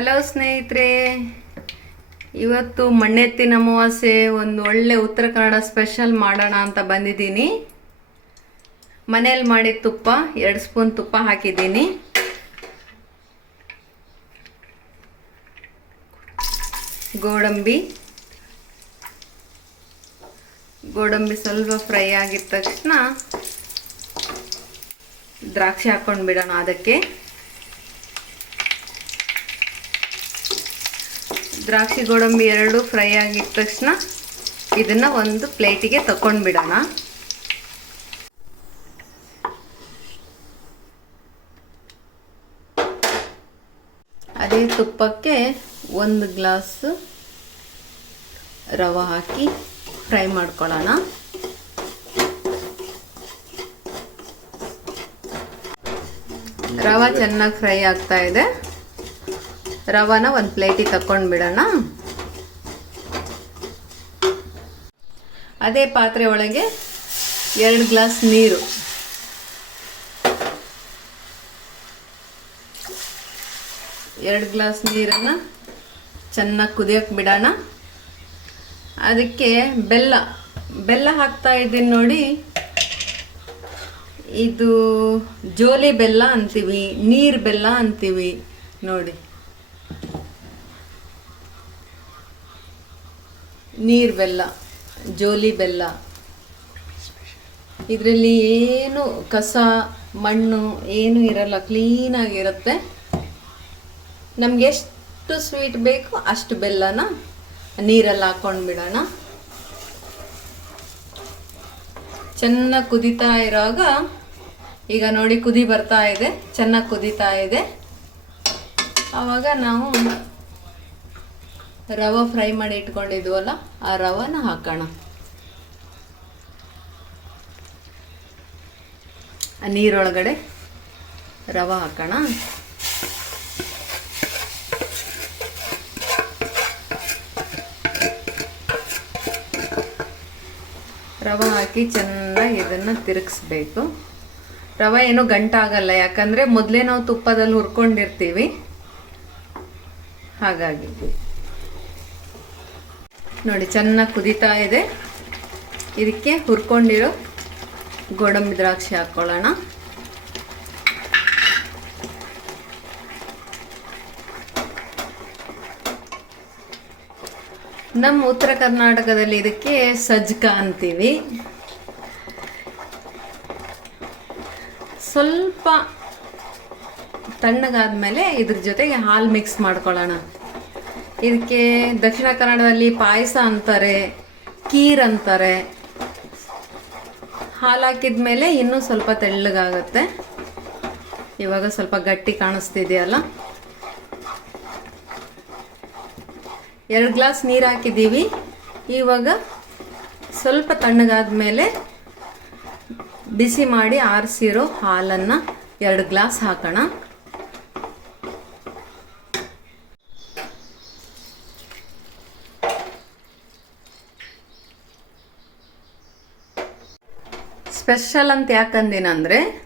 Hello ಸ್ನೇಹಿತರೆ. ಇವತ್ತು ಮಣ್ಣೆತ್ತಿನ ಅಮಾವಾಸ್ಯೆ ಒಂದು ಒಳ್ಳೆ ಉತ್ತರ ಕನ್ನಡ ಸ್ಪೆಷಲ್ ಮಾಡೋಣ ಅಂತ ಬಂದಿದ್ದೀನಿ. ಮನೇಲಿ ಮಾಡಿದ ತುಪ್ಪ, ಎರಡು ಸ್ಪೂನ್ ತುಪ್ಪ ಹಾಕಿದ್ದೀನಿ. ಗೋಡಂಬಿ. ಗೋಡಂಬಿ ಸ್ವಲ್ಪ ಫ್ರೈ ಆಗಿದ ತಕ್ಷಣ ದ್ರಾಕ್ಷಿ ಹಾಕೊಂಡು ಬಿಡೋಣ ಅದಕ್ಕೆ. ದ್ರಾಕ್ಷಿ ಗೋಡಂಬಿ ಎರಡು ಫ್ರೈ ಆಗಿದ ತಕ್ಷಣ ಇದನ್ನ ಒಂದು ಪ್ಲೇಟಿಗೆ ತಕೊಂಡು ಬಿಡೋಣ ಅದೇ ತುಪ್ಪಕ್ಕೆ ಒಂದು ಗ್ಲಾಸ್ ರವೆ ಹಾಕಿ ಫ್ರೈ ಮಾಡ್ಕೊಳ್ಳೋಣ. ರವೆ ಚೆನ್ನಾಗಿ ಫ್ರೈ ಆಗ್ತಾ ಇದೆ. ರವಾನ ಒಂದು ಪ್ಲೇಟಿಗೆ ತಕೊಂಡು ಬಿಡೋಣ. ಅದೇ ಪಾತ್ರೆ ಒಳಗೆ ಎರಡು ಗ್ಲಾಸ್ ನೀರು. ಎರಡು ಗ್ಲಾಸ್ ನೀರನ್ನು ಚೆನ್ನಾಗಿ ಕುದಿಯೋಕೆ ಬಿಡೋಣ. ಅದಕ್ಕೆ ಬೆಲ್ಲ ಬೆಲ್ಲ ಹಾಕ್ತಾ ಇದ್ದೀನಿ ನೋಡಿ. ಇದು ಜೋಲಿ ಬೆಲ್ಲ ಅಂತೀವಿ, ನೀರು ಬೆಲ್ಲ ಅಂತೀವಿ ನೋಡಿ. ನೀರು ಬೆಲ್ಲ, ಜೋಲಿ ಬೆಲ್ಲ. ಇದರಲ್ಲಿ ಏನು ಕಸ, ಮಣ್ಣು ಏನು ಇರಲ್ಲ ಕ್ಲೀನಾಗಿರುತ್ತೆ ನಮ್ಗೆ ಎಷ್ಟು ಸ್ವೀಟ್ ಬೇಕು ಅಷ್ಟು ಬೆಲ್ಲನ ನೀರಲ್ಲಿ ಹಾಕೊಂಡು ಬಿಡೋಣ. ಚೆನ್ನಾಗಿ ಕುದೀತಾ ಇರುವಾಗ, ಈಗ ನೋಡಿ ಕುದಿ ಬರ್ತಾ ಇದೆ, ಚೆನ್ನಾಗಿ ಕುದೀತಾ ಇದೆ. ಆವಾಗ ನಾವು ರವೆ ಫ್ರೈ ಮಾಡಿ ಇಟ್ಕೊಂಡಿದ್ವಲ್ಲ, ಆ ರವನ ಹಾಕೋಣ. ಆ ನೀರೊಳಗಡೆ ರವೆ ಹಾಕೋಣ. ರವೆ ಹಾಕಿ ಚೆನ್ನಾಗಿ ಇದನ್ನು ತಿರುಗಿಸ್ಬೇಕು. ರವೆ ಏನೂ ಗಂಟಾಗಲ್ಲ, ಯಾಕಂದರೆ ಮೊದಲೇ ನಾವು ತುಪ್ಪದಲ್ಲಿ ಹುರ್ಕೊಂಡಿರ್ತೀವಿ. ಹಾಗಾಗಿ. ನೋಡಿ, ಚೆನ್ನಾಗಿ ಕುದೀತಾ ಇದೆ. ಇದಕ್ಕೆ ಹುರ್ಕೊಂಡಿರೋ ಗೋಡಂಬಿ ದ್ರಾಕ್ಷಿ ಹಾಕ್ಕೊಳ್ಳೋಣ ನಮ್ಮ ಉತ್ತರ ಕರ್ನಾಟಕದಲ್ಲಿ ಇದಕ್ಕೆ ಸಜ್ಕ ಅಂತೀವಿ. ಸ್ವಲ್ಪ ತಣ್ಣಗಾದ್ಮೇಲೆ ಇದ್ರ ಜೊತೆಗೆ ಹಾಲು ಮಿಕ್ಸ್ ಮಾಡ್ಕೊಳ್ಳೋಣ. ಇದಕ್ಕೆ ದಕ್ಷಿಣ ಕನ್ನಡದಲ್ಲಿ ಪಾಯಸ ಅಂತಾರೆ ಕೀರ್ ಅಂತಾರೆ. ಹಾಲು ಹಾಕಿದ ಮೇಲೆ ಇನ್ನೂ ಸ್ವಲ್ಪ ತೆಳ್ಳಗಾಗತ್ತೆ. ಇವಾಗ ಸ್ವಲ್ಪ ಗಟ್ಟಿ ಕಾಣಿಸ್ತಿದೆಯಲ್ಲ? ಎರಡು ಗ್ಲಾಸ್ ನೀರು ಹಾಕಿದ್ದೀವಿ. ಇವಾಗ ಸ್ವಲ್ಪ ತಣ್ಣಗಾದ ಮೇಲೆ ಬಿಸಿ ಮಾಡಿ ಆರಿಸಿರೋ ಹಾಲನ್ನು ಎರಡು ಗ್ಲಾಸ್ ಹಾಕೋಣ. ಸ್ಪೆಷಲ್ ಅಂತ ಯಾಕಂದಿನಂದರೆ,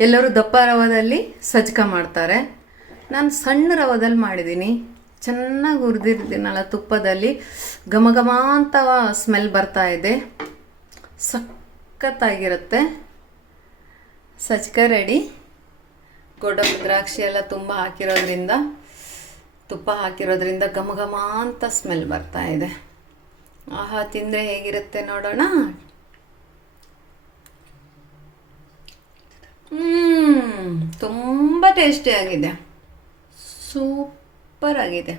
ಎಲ್ಲರೂ ದಪ್ಪ ರವದಲ್ಲಿ ಸಜ್ಕ ಮಾಡ್ತಾರೆ. ನಾನು ಸಣ್ಣ ರವದಲ್ಲಿ ಮಾಡಿದ್ದೀನಿ ಚೆನ್ನಾಗಿ ಹುರಿದಿರ್ತೀನಲ್ಲ ತುಪ್ಪದಲ್ಲಿ. ಘಮ ಘಮ ಅಂತ ಸ್ಮೆಲ್ ಬರ್ತಾ ಇದೆ. ಸಖತ್ತಾಗಿರುತ್ತೆ. ಸಜ್ಕ ರೆಡಿ ಗೋಡಂಬಿ ದ್ರಾಕ್ಷಿ ಎಲ್ಲ ತುಂಬ ಹಾಕಿರೋದ್ರಿಂದ, ತುಪ್ಪ ಹಾಕಿರೋದ್ರಿಂದ ಘಮ ಅಂತ ಸ್ಮೆಲ್ ಬರ್ತಾ ಇದೆ. ಆಹಾ, ತಿಂದರೆ ಹೇಗಿರುತ್ತೆ ನೋಡೋಣ ಹ್ಮ್ ತುಂಬ ಟೇಸ್ಟಿ ಆಗಿದೆ. ಸೂಪರ್ ಆಗಿದೆ.